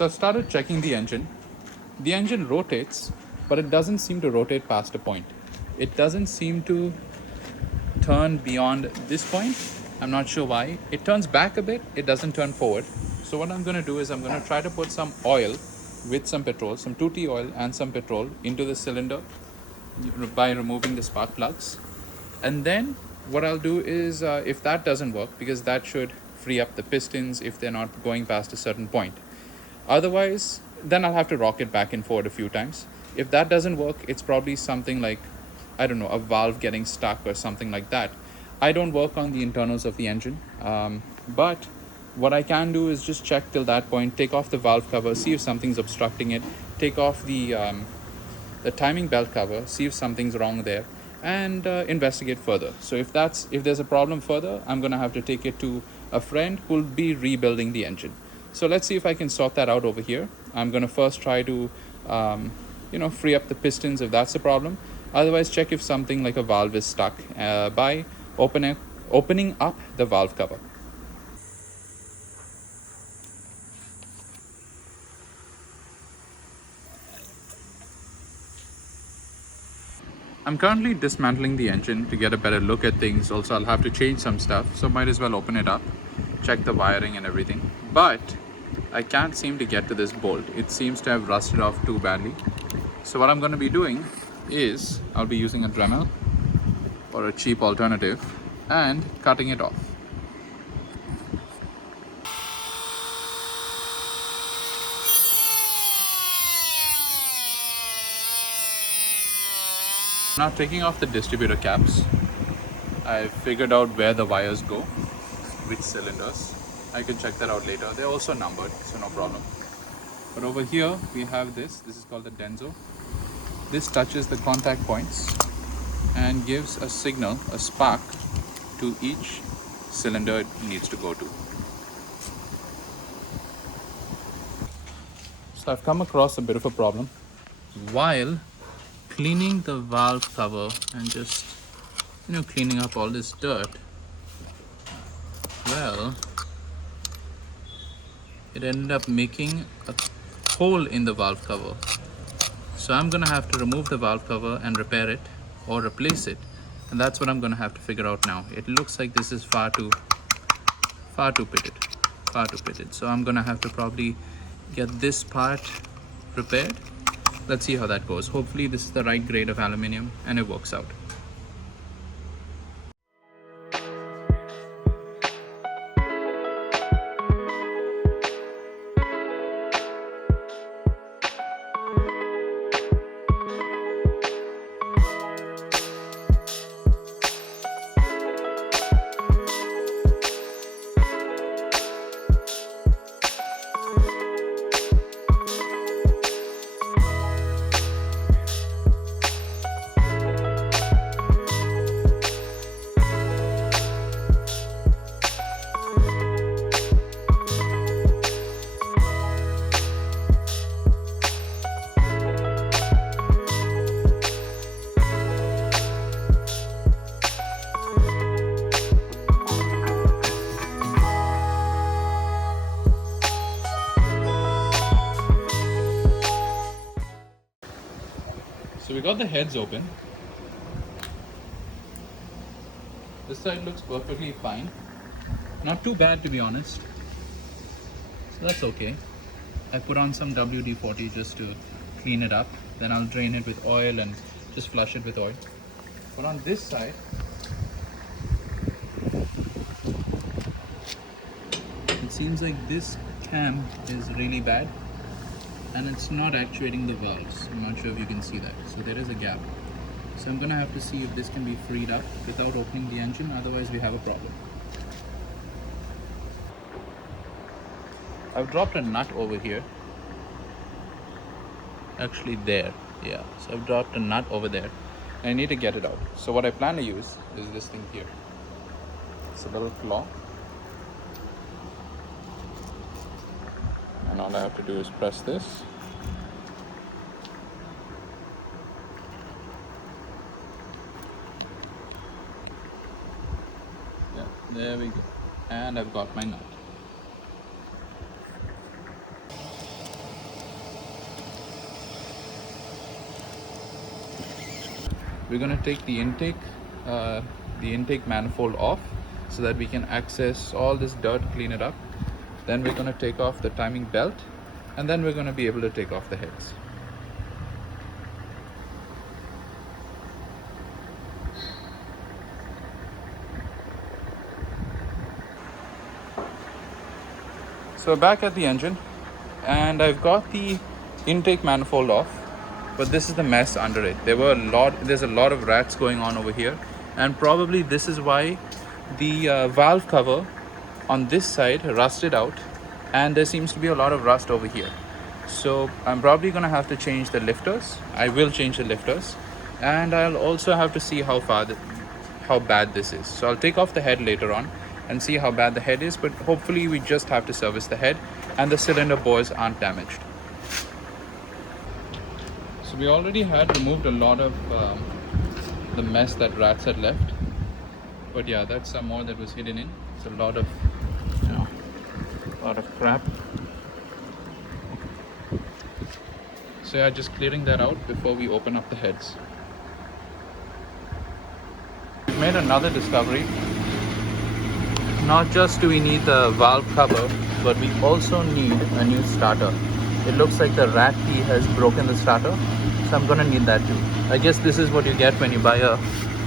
So I've started checking the engine. The engine rotates, but it doesn't seem to rotate past a point. It doesn't seem to turn beyond this point. I'm not sure why. It turns back a bit, it doesn't turn forward. So what I'm going to do is I'm going to try to put some oil with some petrol, some 2T oil and some petrol into the cylinder by removing the spark plugs. And then what I'll do is if that doesn't work, because that should free up the pistons if they're not going past a certain point. Otherwise, then I'll have to rock it back and forward a few times. If that doesn't work, it's probably something like, I don't know, a valve getting stuck or something like that. I don't work on the internals of the engine, but what I can do is just check till that point, take off the valve cover, see if something's obstructing it, take off the timing belt cover, see if something's wrong there, and investigate further. So if there's a problem further, I'm gonna have to take it to a friend who'll be rebuilding the engine. So let's see if I can sort that out over here. I'm gonna first try to free up the pistons if that's the problem. Otherwise, check if something like a valve is stuck by opening up the valve cover. I'm currently dismantling the engine to get a better look at things. Also, I'll have to change some stuff, so might as well open it up, check the wiring and everything. But I can't seem to get to this bolt. It seems to have rusted off too badly. So what I'm going to be doing is I'll be using a Dremel or a cheap alternative and cutting it off. Now taking off the distributor caps, I've figured out where the wires go, which cylinders. I can check that out later. They're also numbered, so no problem. But over here we have this is called the Denso. This touches the contact points and gives a signal, a spark, to each cylinder it needs to go to. So I've come across a bit of a problem. While cleaning the valve cover and just cleaning up all this dirt, well, it ended up making a hole in the valve cover. So I'm gonna have to remove the valve cover and repair it or replace it, and that's what I'm gonna have to figure out now. It looks like this is far too pitted. So I'm gonna have to probably get this part repaired. Let's see how that goes. Hopefully this is the right grade of aluminium and it works out. So we got the heads open. This side looks perfectly fine. Not too bad, to be honest. So that's okay. I put on some WD-40 just to clean it up. Then I'll drain it with oil and just flush it with oil. But on this side, it seems like this cam is really bad and it's not actuating the valves. I'm not sure if you can see that. So there is a gap. So I'm gonna have to see if this can be freed up without opening the engine, otherwise we have a problem. I've dropped a nut over here. Actually there, yeah. So I've dropped a nut over there. I need to get it out. So what I plan to use is this thing here. It's a little claw. And all I have to do is press this. Yeah, there we go. And I've got my nut. we're going to take the intake manifold off so that we can access all this dirt, clean it up. Then we're going to take off the timing belt, and then we're going to be able to take off the heads. So back at the engine, and I've got the intake manifold off, but this is the mess under it. There's a lot of rats going on over here, and probably this is why the valve cover on this side rusted out, and there seems to be a lot of rust over here. So I'm probably gonna have to change the lifters. I will change the lifters, and I'll also have to see how bad this is. So I'll take off the head later on and see how bad the head is, but hopefully we just have to service the head and the cylinder bores aren't damaged. So we already had removed a lot of the mess that rats had left, but yeah, that's some more that was hidden in. It's a lot of crap. So yeah, just clearing that out before we open up the heads. We've made another discovery. Not just do we need the valve cover, but we also need a new starter. It looks like the rat pee has broken the starter, so I'm gonna need that too. I guess this is what you get when you buy a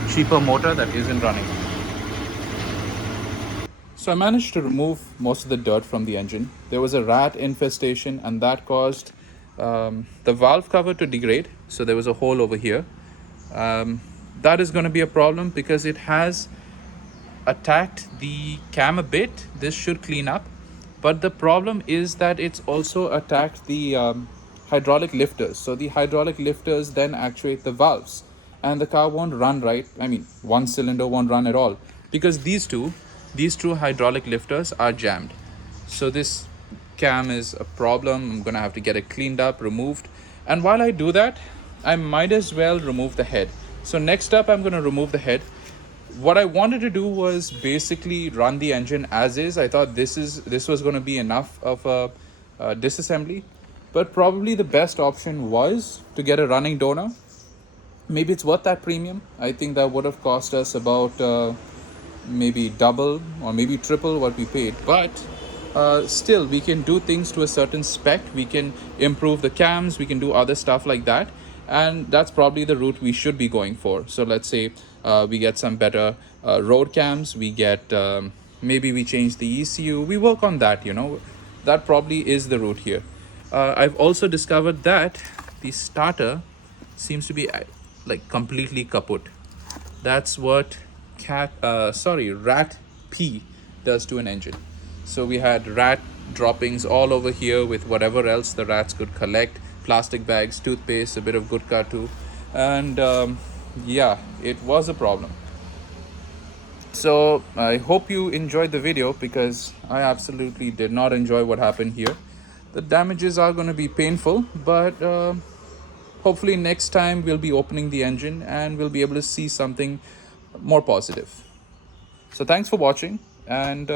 cheaper motor that isn't running. So I managed to remove most of the dirt from the engine. There was a rat infestation, and that caused the valve cover to degrade. So there was a hole over here. That is going to be a problem because it has attacked the cam a bit. This should clean up, but the problem is that it's also attacked the hydraulic lifters. So the hydraulic lifters then actuate the valves, and the car won't run right. I mean, one cylinder won't run at all because these two hydraulic lifters are jammed. So this cam is a problem. I'm gonna have to get it cleaned up, removed, and while I do that, I might as well remove the head. So next up, I'm gonna remove the head. What I wanted to do was basically run the engine as is. I thought this was going to be enough of a disassembly, but probably the best option was to get a running donor. Maybe it's worth that premium. I think that would have cost us about maybe double or maybe triple what we paid, but still we can do things to a certain spec. We can improve the cams, we can do other stuff like that, and that's probably the route we should be going for. So let's say we get some better road cams, we get maybe we change the ECU, we work on that. That probably is the route here. I've also discovered that the starter seems to be like completely kaput. That's what rat pee does to an engine. So we had rat droppings all over here with whatever else the rats could collect, plastic bags, toothpaste, a bit of gutka too, and yeah, it was a problem. So I hope you enjoyed the video, because I absolutely did not enjoy what happened here. The damages are going to be painful, but hopefully next time we'll be opening the engine and we'll be able to see something more positive. So thanks for watching, and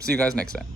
see you guys next time.